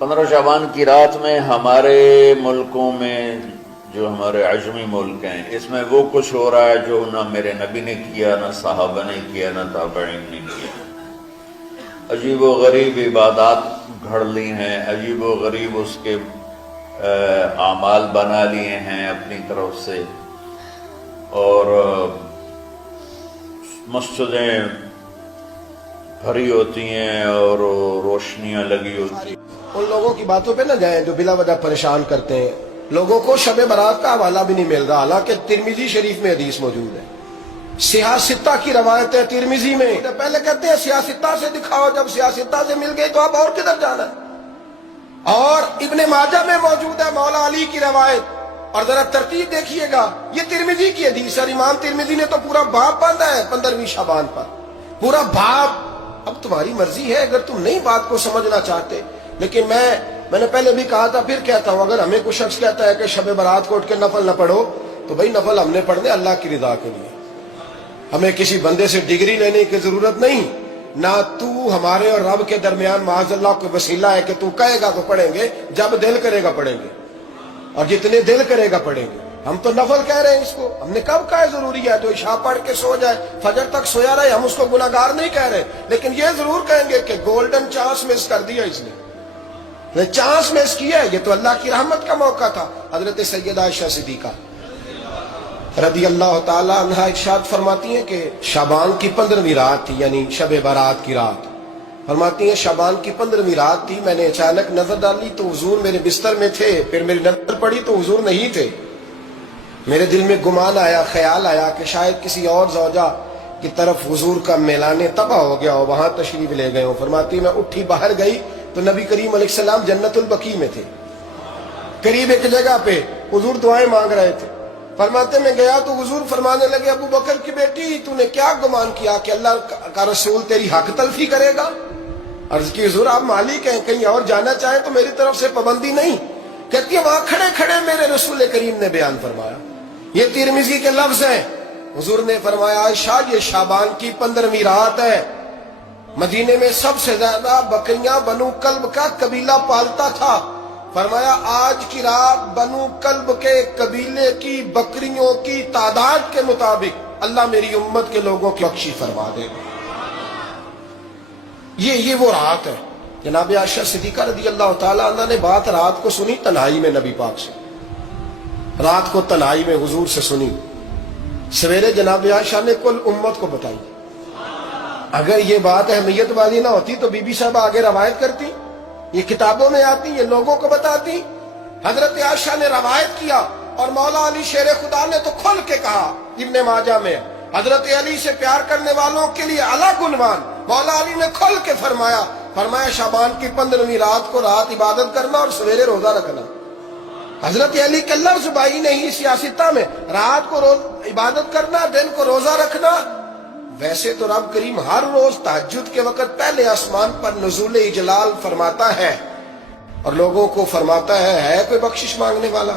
15 شعبان کی رات میں ہمارے ملکوں میں جو ہمارے عجمی ملک ہیں اس میں وہ کچھ ہو رہا ہے جو نہ میرے نبی نے کیا، نہ صحابہ نے کیا، نہ تابعین نے کیا۔ عجیب و غریب عبادات گھڑ لی ہیں، عجیب و غریب اس کے اعمال بنا لیے ہیں اپنی طرف سے، اور مسجدیں بھری ہوتی ہیں اور روشنیاں لگی ہوتی ہیں۔ ان لوگوں کی باتوں پہ نہ جائیں جو بلا وجہ پریشان کرتے ہیں لوگوں کو۔ شب برات کا حوالہ بھی نہیں مل رہا، حالانکہ ترمذی شریف میں حدیث موجود ہے، سیاستہ کی روایت ہے ترمذی میں۔ پہلے کہتے ہیں سیاستہ سے دکھاؤ، جب سیاستہ سے مل گئی تو اب اور کدھر جانا ہے؟ اور ابن ماجہ میں موجود ہے مولا علی کی روایت، اور ذرا ترتیب دیکھیے گا، یہ ترمذی کی حدیث ہے۔ امام ترمذی نے تو پورا باب باندھا ہے 15ویں شعبان پر، پورا باب۔ اب تمہاری مرضی ہے اگر تم نئی بات کو سمجھنا چاہتے، لیکن میں نے پہلے بھی کہا تھا، پھر کہتا ہوں، اگر ہمیں کوئی شخص کہتا ہے کہ شب برات کو اٹھ کے نفل نہ پڑھو، تو بھائی نفل ہم نے پڑھنے اللہ کی رضا کے لیے، ہمیں کسی بندے سے ڈگری لینے کی ضرورت نہیں۔ نہ تو ہمارے اور رب کے درمیان معاذ اللہ کوئی وسیلہ ہے کہ تو کہے گا تو پڑھیں گے، جب دل کرے گا پڑھیں گے، اور جتنے دل کرے گا پڑھیں گے۔ ہم تو نفل کہہ رہے ہیں اس کو، ہم نے کب کہا ہے ضروری ہے جو عشاء پڑھ کے سو جائے فجر تک سویا رہے، ہم اس کو گناہگار نہیں کہہ رہے، لیکن یہ ضرور کہیں گے کہ گولڈن چانس مس کر دیا اس نے، چانس مس کیا ہے، یہ تو اللہ کی رحمت کا موقع تھا۔ حضرت سیدہ عائشہ صدیقہ رضی اللہ تعالی عنہا ارشاد فرماتی ہیں کہ شعبان کی 15ویں رات تھی، یعنی شب برات کی رات۔ فرماتی ہیں شعبان کی 15ویں رات تھی، میں نے اچانک نظر ڈالی تو حضور میرے بستر میں تھے، پھر میری نظر پڑی تو حضور نہیں تھے۔ میرے دل میں گمان آیا، خیال آیا کہ شاید کسی اور زوجہ کی طرف حضور کا میلان تباہ ہو گیا ہو، وہاں تشریف لے گئے ہو۔ فرماتی میں اٹھی باہر گئی تو نبی کریم علیہ السلام جنت البقیع میں تھے، قریب ایک جگہ پہ حضور دعائیں مانگ رہے تھے۔ فرماتے میں گیا تو حضور فرمانے لگے، ابو بکر کی بیٹی تو نے کیا گمان کیا کہ اللہ کا رسول تیری حق تلفی کرے گا؟ عرض کی حضور آپ مالک ہیں، کہیں اور جانا چاہیں تو میری طرف سے پابندی نہیں۔ کہتی ہے وہاں کھڑے کھڑے میرے رسول کریم نے بیان فرمایا، یہ ترمذی کے لفظ ہیں، حضور نے فرمایا عائشہ یہ شعبان کی 15ویں رات ہے، مدینے میں سب سے زیادہ بکریاں بنو کلب کا قبیلہ پالتا تھا۔ فرمایا آج کی رات بنو کلب کے قبیلے کی بکریوں کی تعداد کے مطابق اللہ میری امت کے لوگوں کی بخشی فرما دے گا۔ یہ وہ رات ہے۔ جناب عائشہ صدیقہ رضی اللہ تعالی عنہ نے بات رات کو سنی تنہائی میں نبی پاک سے، رات کو تنہائی میں حضور سے سنی، سویرے جناب عائشہ نے کل امت کو بتائی۔ اگر یہ بات اہمیت والی نہ ہوتی تو بی بی صاحبہ آگے روایت کرتی، یہ کتابوں میں آتی، یہ لوگوں کو بتاتی۔ حضرت عائشہ نے روایت کیا اور مولا علی شیر خدا نے تو کھل کے کہا، ابن ماجہ میں حضرت علی سے پیار کرنے والوں کے لیے الگ عنوان، مولا علی نے کھل کے فرمایا شعبان کی 15ویں رات کو رات عبادت کرنا اور سویرے روزہ رکھنا۔ حضرت علی کے لفظ بائی نہیں سیاستہ میں، رات کو عبادت کرنا، دن کو روزہ رکھنا۔ ویسے تو رب کریم ہر روز تہجد کے وقت پہلے آسمان پر نزول اجلال فرماتا ہے اور لوگوں کو فرماتا ہے کوئی بخشش مانگنے والا؟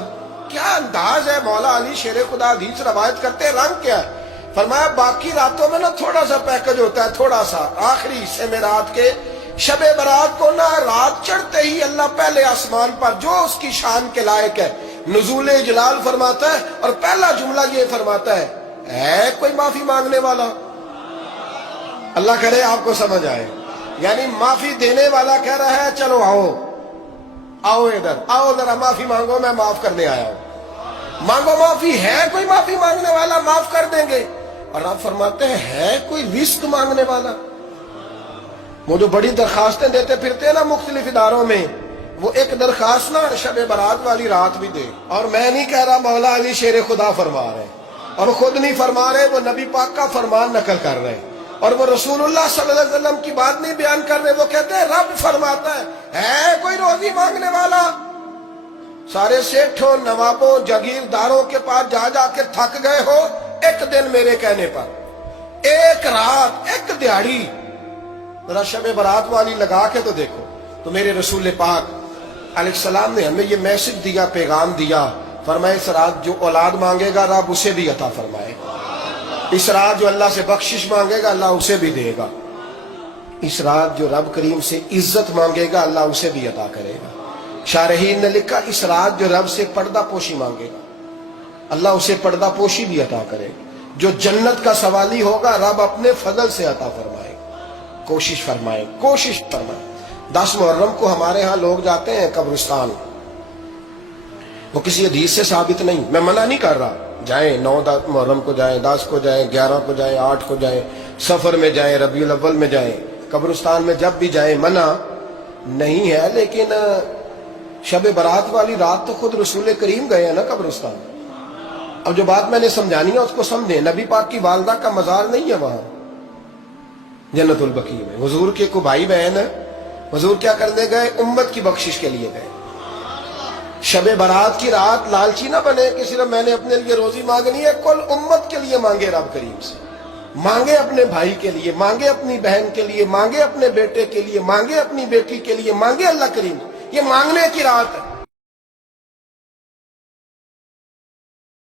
کیا انداز ہے مولا علی شیر خدا حدیث روایت کرتے ہیں، رنگ کیا ہے؟ فرمایا باقی راتوں میں نا تھوڑا سا پیکج ہوتا ہے، تھوڑا سا آخری حصے میں رات کے شب برات کو نا رات چڑھتے ہی اللہ پہلے آسمان پر جو اس کی شان کے لائق ہے نزول اجلال فرماتا ہے، اور پہلا جملہ یہ فرماتا ہے کوئی معافی مانگنے والا؟ اللہ کرے آپ کو سمجھ آئے، یعنی معافی دینے والا کہہ رہا ہے چلو آؤ ادھر آؤ ذرا معافی مانگو، میں معاف کرنے آیا ہوں، مانگو معافی۔ ہے کوئی معافی مانگنے والا؟ معاف کر دیں گے۔ اور آپ فرماتے ہیں ہے کوئی رزق مانگنے والا؟ وہ جو بڑی درخواستیں دیتے پھرتے ہیں نا مختلف اداروں میں، وہ ایک درخواست نا شب برات والی رات بھی دے۔ اور میں نہیں کہہ رہا مولا علی شیر خدا فرما رہے، اور خود نہیں فرما رہے، وہ نبی پاک کا فرمان نقل کر رہے، اور وہ رسول اللہ صلی اللہ علیہ وسلم کی بات نہیں بیان کر رہے، وہ کہتے ہیں رب فرماتا ہے کوئی روزی مانگنے والا؟ سارے سیٹھوں نوابوں جاگیرداروں کے پاس جا جا کے تھک گئے ہو، ایک دن میرے کہنے پر، ایک رات، ایک دیہڑی ذرا شب برات والی لگا کے تو دیکھو۔ تو میرے رسول پاک علیہ السلام نے ہمیں یہ میسج دیا، پیغام دیا، فرمائے اس رات جو اولاد مانگے گا رب اسے بھی عطا فرمائے، اس رات جو اللہ سے بخشش مانگے گا اللہ اسے بھی دے گا۔ اس رات جو رب کریم سے عزت مانگے گا اللہ اسے بھی عطا کرے گا. شارحین نے لکھا اس رات جو رب سے پردہ پوشی مانگے گا اللہ اسے پردہ پوشی بھی عطا کرے گا. جو جنت کا سوالی ہوگا رب اپنے فضل سے عطا فرمائے گا. کوشش فرمائے 10 محرم کو ہمارے ہاں لوگ جاتے ہیں قبرستان. وہ کسی حدیث سے ثابت نہیں, میں منع نہیں کر رہا, جائیں 9 محرم کو جائیں, 10 کو جائیں, 11 کو جائیں, 8 کو جائیں, سفر میں جائیں, ربیع الاول میں جائیں, قبرستان میں جب بھی جائیں منع نہیں ہے. لیکن شب برات والی رات تو خود رسول کریم گئے ہیں نا قبرستان. اب جو بات میں نے سمجھانی ہے اس کو سمجھیں. نبی پاک کی والدہ کا مزار نہیں ہے وہاں جنت البقیع میں. حضور کے کو بھائی بہن ہے, حضور کیا کرنے گئے, امت کی بخشش کے لیے گئے. شب برات کی رات لالچی نہ بنے کہ صرف میں نے اپنے لیے روزی مانگنی ہے, کل امت کے لیے مانگے رب کریم سے. مانگے اپنے بھائی کے لیے, مانگے اپنی بہن کے لیے, مانگے اپنے بیٹے کے لیے, مانگے اپنی بیٹی کے لیے, مانگے اللہ کریم. یہ مانگنے کی رات ہے.